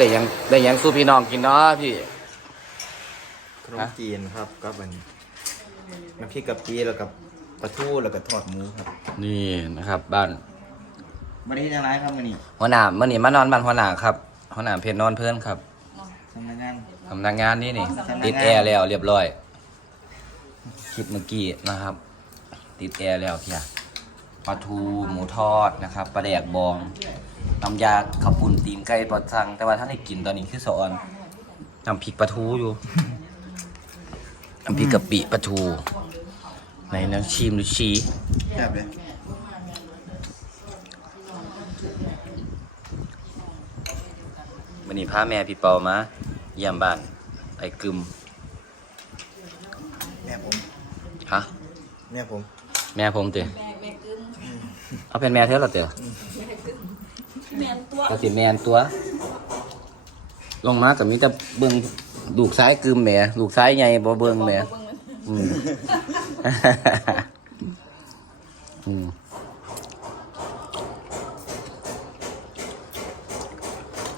ได้หยังได้หยังสู้พี่น้องกินเนาะพี่ ขนมจีนครับก็เป็นน้ำพริกกะปิแล้วกับปลาทูแล้วก็ทอดหมูครับนี่นะครับ บ้านวันนี้ยังไงครับวันนี้หัวหน้ามื่อนี้มานอนบ้านหัวหน้าครับหัวหน้าเพชรนอนเพื่อนครับทำงานทำนักงานนี่นี่สำนักงานติดแอร์แล้วเรียบร้อยคลิปเมื่อกี้นะครับ ติดแอร์แล้วเพียปลาทูหมูทอดนะครับปลาแดกบอง น้ำยาข้าวปุ้นตีนไก่ปลอดสั่งแต่ว่าถ้าได้กินตอนนี้คือสอนน้ำพริกปลาทูอยู่น้ำพริกกะปิปลาทูในน้ำชิมดูชีแซ่บเลยวันนี้พาแม่พี่เปามาเยี่ยมบ้านไอ้กึมแม่ผมฮะแม่ผม แม่ผมเตะเอาเป็นแม่เท่าไหร่เตะ แมนตัวก็สิแม่นตัว ลงมากับมีแต่เบิ่งลูกซ้ายกึมแหม่ลูกซ้ายใหญ่บ่เบิ่งแหม่อืมอืม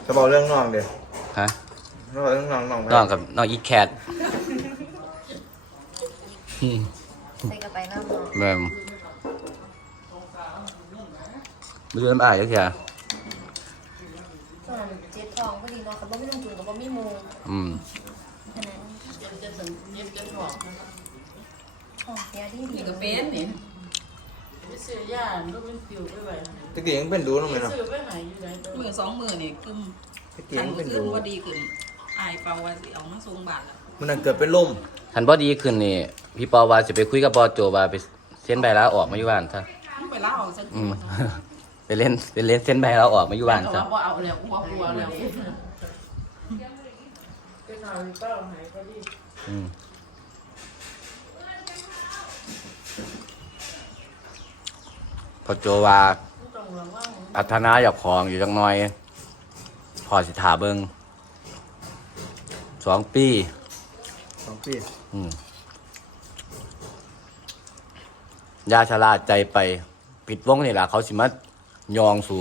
จะบอกเรื่องน้องเดี๋ยวฮะจะบอกเรื่องน้องน้องไปน้องกับน้องอีแคทอืมใส่กระไปน้ำเนาะแบบไม่รู้น้ำอายจักเถีย ส่วนเจ็ดทองก็ดีเนาะเขาบ่ไม่ต้องจุนเขาบ่ไม่มู อืม แค่นั้น เย็บจะถึงเย็บจะถอด อ๋อแกดีดีนี่ก็เป็นนี่ไปซื้อย่าก็เป็นฟิวไปไว้ตะกี้ยังเป็นดูน้องไปเลยเนาะซื้อไปไหนอยู่ไหนตัวมือสองมือนี่กึมตะกี้ขันยังมืเป็อนขึ้ดูนว่าดีขึ้นอายเปล่าว่าสิเอามาส่งบาทอะมันน่ะเกิดเป็นลมทันบอดีขึ้นนี่ พี่ปอว่าจะไปคุยกับบอโจว่าไปเส้นใบลาออกมาอยู่บ้านซะมันไปเล่าเอาสักอืมไปเล่นไปเล่นเส้นใบลาออกมาอยู่บ้านแต่ซะว่าว่าเอาแล้วอ้วกอ้วกแล้วอืมพอ โจว่าพัฒนาอยากของอยู่จังหน่อย พอสิถาเบิงสองปี สองปีอืมยาชะลาใจไป ปิดวงนี่ล่ะเขาสิมายองสู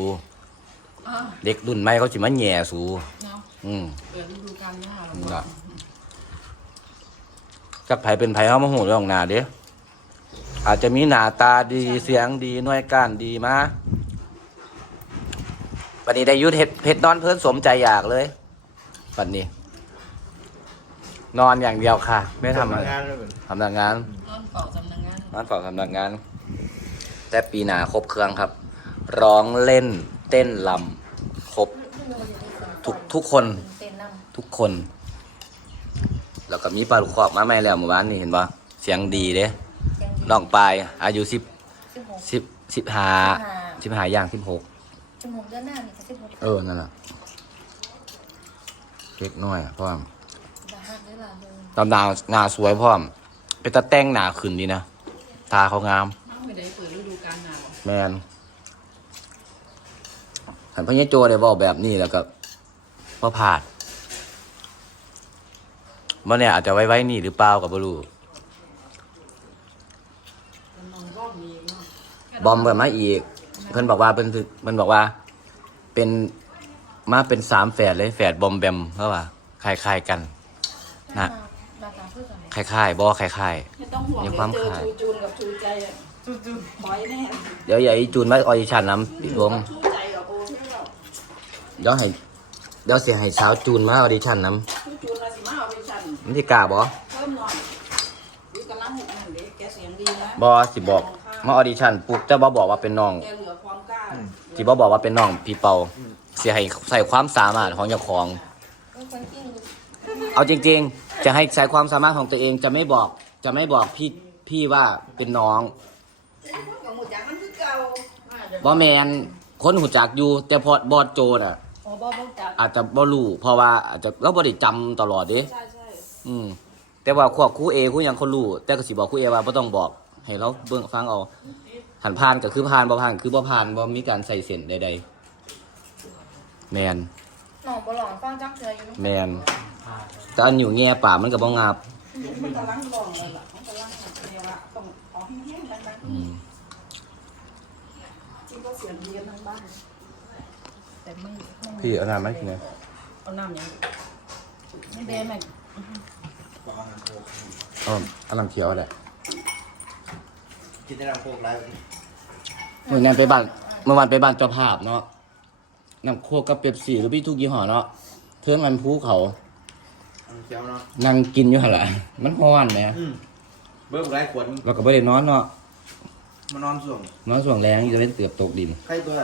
อ่าเด็กรุ่นใหม่เขาสิมาแหย่สูเนาะอืมเปิดฤดูกาลหน้าแล้วนั่นล่ะจักไผเป็นไผเฮามาหูเรื่องหน้าเด้ อาจจะมีหน้าตาดีเสียงดีหน่วยก้านดีมาวันนี้ได้ยุทธเฮ็ดเพชรนอนเพิ่นสมใจอยากเลยวันนี้ นอนอย่างเดียวค่ะ ไม่ทำอะไรงานเลยเหมือนทำงานนอนเฝ้าสำนักงานนอนเฝ้าทำงาน แต่ปีหน้าครบเครื่องครับ ร้องเล่นเต้นลำครบทุกทุกคนเต้นน้ทุกคน แล้วก็มีปลาลูกคอกมาใหม่แล้วเมื่อวานนี่เห็นปะเสียงดีเด้ำเสียงดี น้องปลายอายุสิบสิบหกสิบสิบห้าสิบห้าย่างสิบหกสิบหกเดือนหน้านี่ก็สิบหกเออ นั่นแหละเล็กน้อยอะพ่อมบาฮักได้ล่ะเออตำนาวหน้าสวยพ่อมเป็นตาแต่งหน้าขึ้นดีนะตาเขางามน้องไม่ได้เปิดฤดูกาลหนาวแมนหันพญโจได้บอกแบบนี้แล้วก็ว่าผ่านมันเนี่ยอาจจะไว้ไว้นี่หรือเปล่ากับบรู บอมเปิดมาอีก เพิ่นบอกว่าเพิ่นสิเพิ่นบอกว่า เป็นมาเป็นสามแฝดเลยแฝดบอมแบมเพราะว่าคล้ายๆกันนะราคาเท่ากันคล้ายๆบอคล้าย ไม่ต้องห่วงมีเดี๋ยวความเจอขายชูจูนกับชูใจอะชูจูนถอยแน่ๆเดี๋ยวอย่าอีจูนมาออดิชั่นน้ำปิดวงชูใจกับโอ้ไม่หรอกเดี๋ยวให้เดี๋ยวเสียให้สาวจูนมาออดิชั่นน้ชูจูนมาสิมาเอาไปชันำมันที่กล้าบอเพิ่มหน่อยวิกำลังหุบนั่นเด็กแกเสียงดีนะบอสิบอก มาออดิชั่นปุ๊บจะบอบอกว่าเป็นน้องแกเหลือความกล้าสิบอบอกว่าเป็นน้องพี่เปาเสียให้ใส่ความสามารถของเจ้าของเออคนจริงเอาจริง ๆ จะให้ใส่ความสามารถของตัวเองจะไม่บอกจะไม่บอกพี่พี่ว่าเป็นน้องกับหมูจักมันคือเก่าบอแมนคนหูจักอยู่ แต่พอบอดโจนอะ อ๋อบ่บ่จักอาจจะบ่รู้เพราะว่าอาจจะเราบ่ได้จำตลอดเด้ ใช่ใช่อืมแต่ว่าควบครูเอครูหยังคนรู้แต่ก็สิบอกครูเอว่าบ่ต้องบอก ให้เราเบิ่งฟังเอาหันผ่านก็คือผ่านบ่ผ่านคือบ่ผ่านบ่มีการใส่เส้นใดๆแมนหน่องบ่หลอนฟังจักเทืออยู่แมนแต่อันอยู่แง่ป่ามันก็บ่งาบมันกำลังลองเลยล่ะมันกำลังเรียกว่าต้องเออกแห้งๆดังอืมๆที่ก็เสียงดีกันทั้งบ้านแต่ไม่ไม่พี่เอาน้ำมากินเลยไปเอาน้ำยังไม่เบนไหมอ๋ออันน้ำเขียวแหละ กินได้ลำโพงไรเมื่อนั้นไปบ้านเมื่อวานไปบ้านเจ้าภาพเนาะน้ำโคกกับเป๊ปซี่หรือพี่ทุกยี่ห้อเนาะเทิร์นมันภูเขาเคี้ยวเนาะนั่งกินอยู่หั่นล่ะมันฮ้อนแหมอืมเบิร์กไรขวดเราก็บ่ได้นอนเนาะมานอนส่วงนอนส่วงแรงจะเป็นเตือบตกดินใครตัว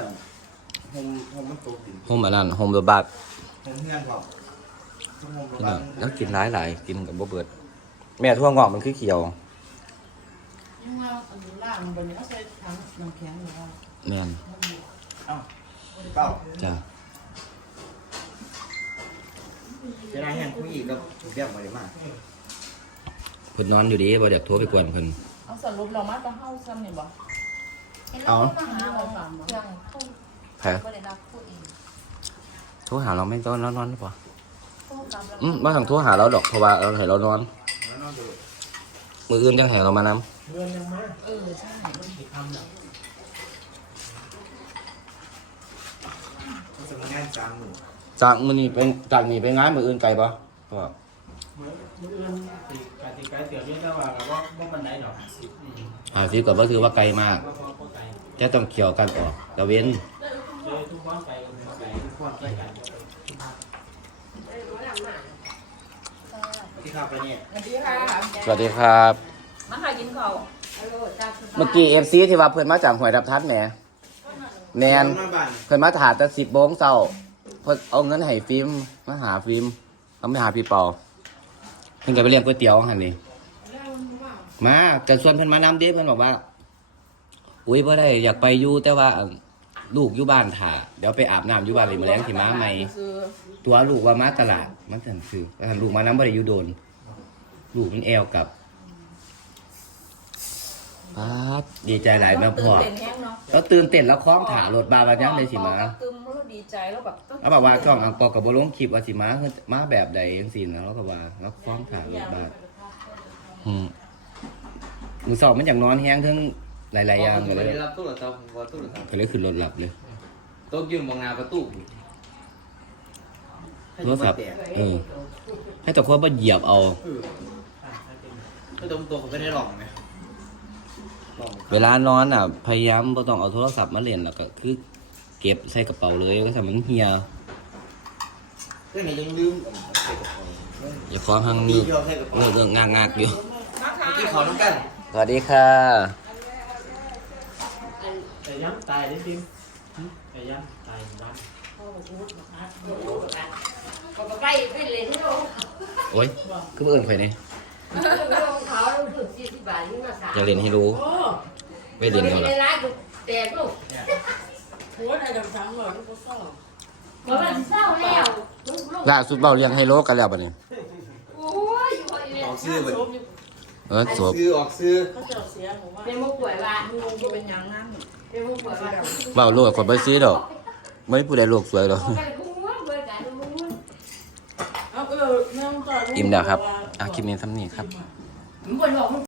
โฮมโฮมมันโตกินโฮมอันนั้นโฮมเดอะบักโฮมเพื่อนเขาโฮมพี่บ้าน้อนงแล้วกินหลายหลายๆกินกับบ่เบิด แม่ทั่วงอกมันคือเขียว ยังว่าอันนี้ล่างบนนี้เอาใส่ถังน้ำแข็งหรือว่าแม่นเอ้าเก้าจ้ะจะได้แห้งคุยอีกกับเรียกมาเลยมากเพิ่นนอนอยู่ดีบ่เดี๋ยวโทรไปกวนเพิ่น เอาสรุปเรามาจะเข้าซ้ำนี่บ่เห็นแล้วก็มาหาเราเครื่องทุ่มแพ้ก็ได้รับผู้เองโทรหาเราไม่ต้องแล้วนอนหรือเปล่าตู้กำลังอืมบ่ต้องโทรหาเราดอกเพราะว่าเราให้เรานอน แล้วนอนดูมื้ออื่นจังให้เรามานำ เออใช่สำนักงานสามหมื่นจากมื้อนี้ไปจากนี้ไปงานมื้ออื่นไกลบ่ก็มื้ออื่นสิกติกาเตียวเนี่ยแต่ว่าก็บ่บ่ปานใดดอกอืมหาซื้อก็บ่ถือว่าไกลมากบ่บ่บ่ไกลจะต้องเกี่ยวกันออกตะเว้นเจอทุกวันไปก็บ่ไกลทุกวันไปกันที่ข้าวไปเนี่ย สวัสดีค่ะสวัสดีครับ มาหากินข้าวเมื่อกี้ FC ที่ว่าเพิ่นมาจากหวยดับทัดแหมแมนมาบ้านเพิ่นมาถ่ายแต่10โมงเช้าเพิ่นเอาเงินให้ฟิล์มมาหาฟิล์มเอาไปหาพี่เปาเพิ่นก็ไปเลี้ยงก๋วยเตี๋ยวหั่นนี่มาแต่ส่วนเพิ่นมานำเด้เพิ่นบอกว่า อุ้ยบ่ได้อยากไปอยู่แต่ว่าลูกอยู่บ้านถ่าเดี๋ยวไปอาบน้ำอยู่บ้านเลยมื้อแลงสิมาใหม่คือตัวลูกว่ามาตลาดมันสั่นคือแล้วลูกมาน้ำบ่ได้อยู่โดน ลูกมันแอวกลับ ป๊าดดีใจหลายแม่พ่อตื่นเต้นแห้งเนาะแล้วตื่นเต้นแล้วคล้องถารถบาบายังเลยสิมากึมแล้วดีใจแล้วแบบแล้วบอกว่าช่องอังปอกับบลงคลิปว่าสิมาคือมาแบบใดจังซี่นะแล้วก็ว่าแล้วคล้องถารถบาอืมมือสอบมันอยากนอนแห้งทั้งหลายๆอย่างเลเลยยได้รับตู้หรือเปล่าผมว่าตู้หรือเปล่าก็เลยขึ้นรถหลับเลยโต๊ะยืนมองหน้าประตูโทรศัพท์เออให้แต่คนมาเหยียบเอา ก็ตรงตัวผมก็ได้หลอกไหมหลอก เวลานอนอะ พยายามบ่ต้องเอาโทรศัพท์มาเล่นแล้วก็คือเก็บใส่กระเป๋าเลยก็ทำมันเหียเรื่องนี้ยังลืมใส่กระเป๋าอย่าคล้องทางมีนึกยอมใส่กระเป๋าเลิกเรื่องงากงากๆอยู่มาค่ะที่ขอน้ำกันสวัสดีค่ะแต่ย้ำตายได้จริงหึแต่ย้ำตายบ้านก็ไปไปเล่นโลกโอ้ยคือเอื่นข่อยนี่เขาดูสี่สิบบาทนี่มาสาม อย่าเล่นให้รู้ไม่เล่นเขาในละร้าแตกลูกหัวในดำสังหน่อลูกก็เศร้าเพราะมันเศร้าแล้วลูกล่าสุดเบาเลี้ยงไฮโลกันแล้วบัดนี้โอ้ยอยู่คนเดียอวอกซื้อไปไอ้เออสวบซื้อออกซื้อเขาเจ้าเสียผมว่าเป็นมุกป่วยบ้านงงก็เป็นย่างนั้นเป็นมุกป่วยบ้าเบาโลกคนไปซื้อดอกไม่ผู้ใดโลกสวยหรอกเอาเออแม่งต่อิ่มแล้วครับอะคลิปนี้ซ้ำนี้ครับมันบอก